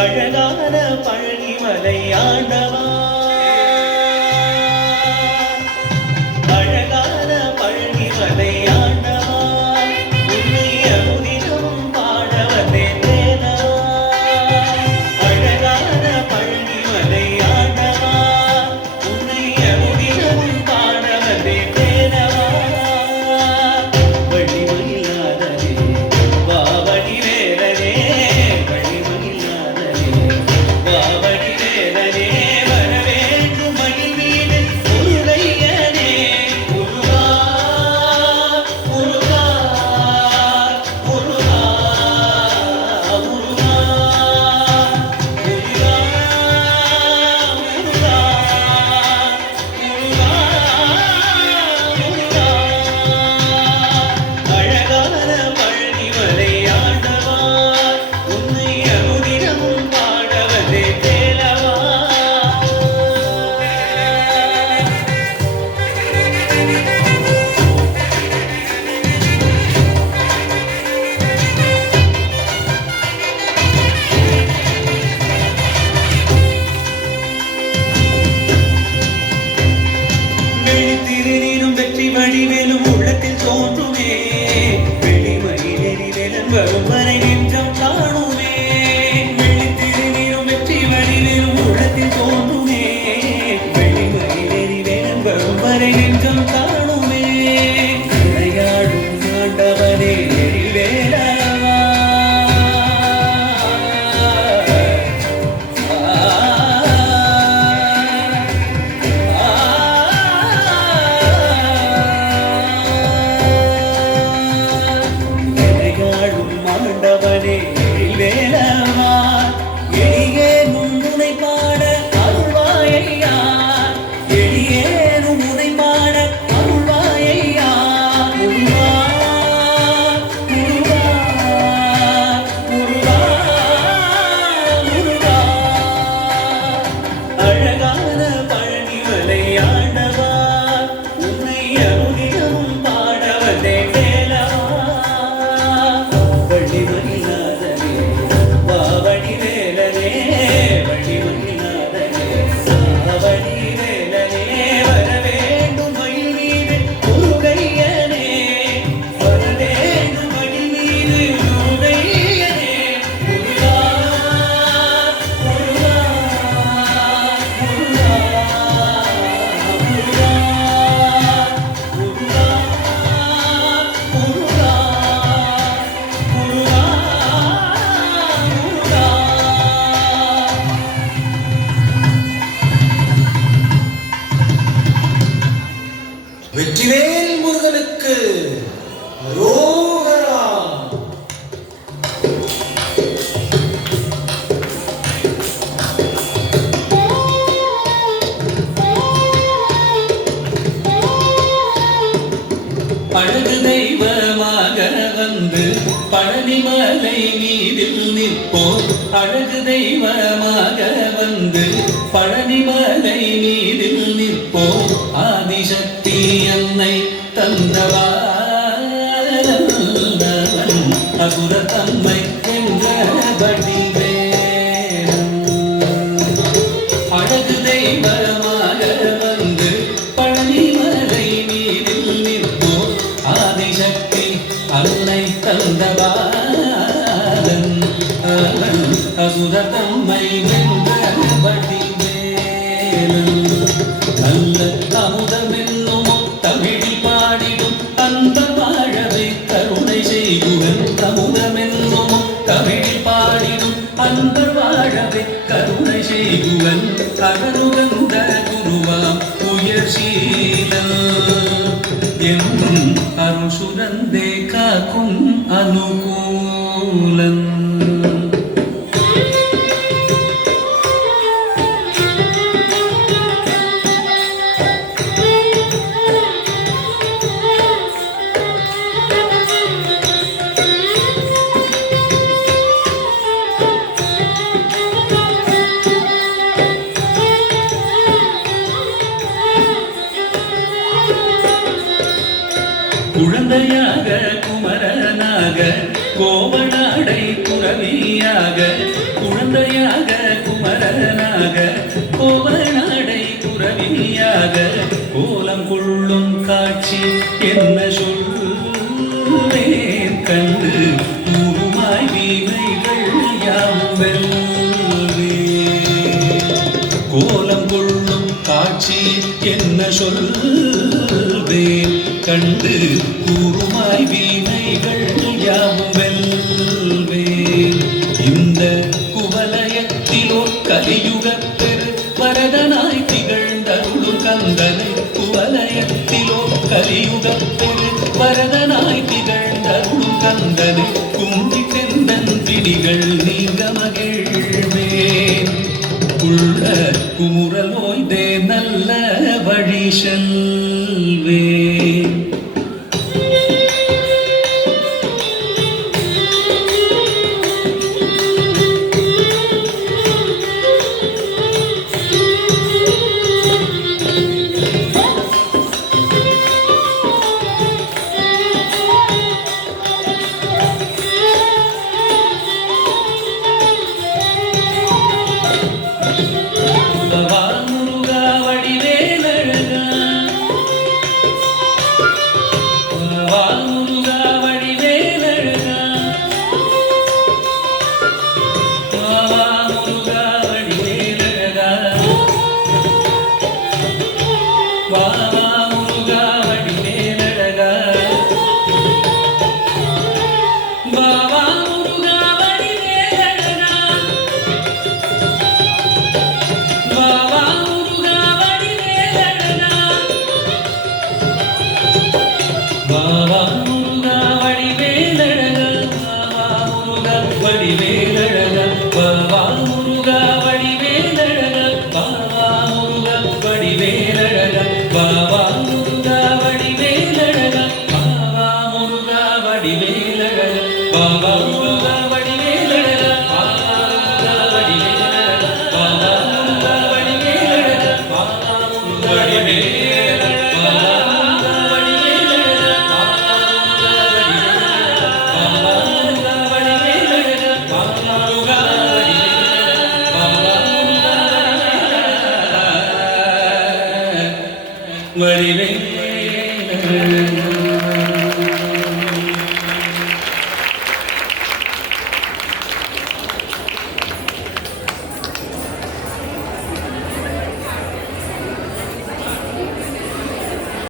அழகான பழனிமலை ஆண்டவா, அழகான பழனிமலை ஆண்டவா, உன்னை அமுதினம் பாட வந்தேன் தேனவா. அழகான பழனிமலை ஆண்டவா, உன்னை அமுதினம் பாட வந்தேன் தேனவா. வள்ளிமயிலாதனே வாவடி வேலனே, வள்ளிமயிலாதனே வாவடி வேலனே, வரவேண்டும் மயில் மீது முருகையனே. முருகா முருகா முருகா முருகா முருகா முருகா முருகா. அழகான பழனிமலை ஆண்டவா, உன்னை அமுதினமும் பாட வந்தேன் தேனவா. வெள்ளித்திருநீரும் வெற்றி வடிவேலும் உள்ளத்தில் தோன்றுமே, வெள்ளிமயிலேறி வேலன் வரும் வரை நெஞ்சம் காணுமே. வெள்ளித்திருநீரும் வெற்றி வடிவேலும் உள்ளத்தில் தோன்றுமே, வெள்ளிமயிலேறி வேலன் வரும் வரை நெஞ்சம் காணுமே. விளையாடும் ஆண்டவனே எழில்வேலவா, விளையாடும் ஆண்டவனே எழில்வேலவா, எளியேனும் உனை பாட அருள்வாயையா, எளியேனும் உனை பாட அருள்வாயையா. முருகா முருகா முருகா முருகா. அழகான பழனிமலை ஆண்டவா, உன்னை அமுதினம் பாட வந்தேன் வேலவா. வள்ளிமயிலாதனே வாவடி வேலனே, வள்ளிமயிலாதனே வாவடி வேலனே, வரவேண்டும் மயில் மீது முருகையனே, வரவேண்டும் மயில் மீது முருகையனே. முருகா முருகா முருகா முருகா முருகா முருகா முருகா முருகா. வெற்றிவேல் முருகனுக்கு அரோகரா. அழகு தெய்வமாக வந்து பழனிமலை மீதில் நிற்போர், அழகு தெய்வமாக வந்து பழனிமலை மீதில் நிற்போர், ஆதிசக்தி அன்னை தந்தவான் அசுர தம்மை என்றபடி வேணும். அழகு தெய்வமாக வந்து பழனிமலை மீதில் நிற்போர், ஆதிசக்தி அன்னை தந்தவான் அசுர தம்மை வென்றபடி வேணும். நல்ல அமுதமென்னும் தமிழில் பாடிடும் அந்த வாழவே கருணை செய்குவன், அமுதமென்னும் தமிழில் பாடிடும் அந்த வாழவே கருணை செய்குவன், அகருகந்த குருவாம் உயர்சீலன் என் அருள் சுரந்தே காக்கும் அனுகூலன். குழந்தையாக குமரனாக கோவனாடை குரவியாக குழந்தையாக சொல்வேன் கண்டு கூறுமாய் வீணைகள் யாவும் வெல்வேன். இந்த குவலயத்திலோ கலியுக பெரு வரதனாய் திகழ்ந்தருளும் கந்தனை, குவலயத்திலோ கலியுக பெரு வரதனாய் திகழ்ந்தருளும் கந்தனை, கும்பி தெந்தன் பிடிகள் நீங்க மகிழ்வேன். உள்ள குமுறல் ஓய்தே நல்ல வழி செல்வேன். வடிவேலழகா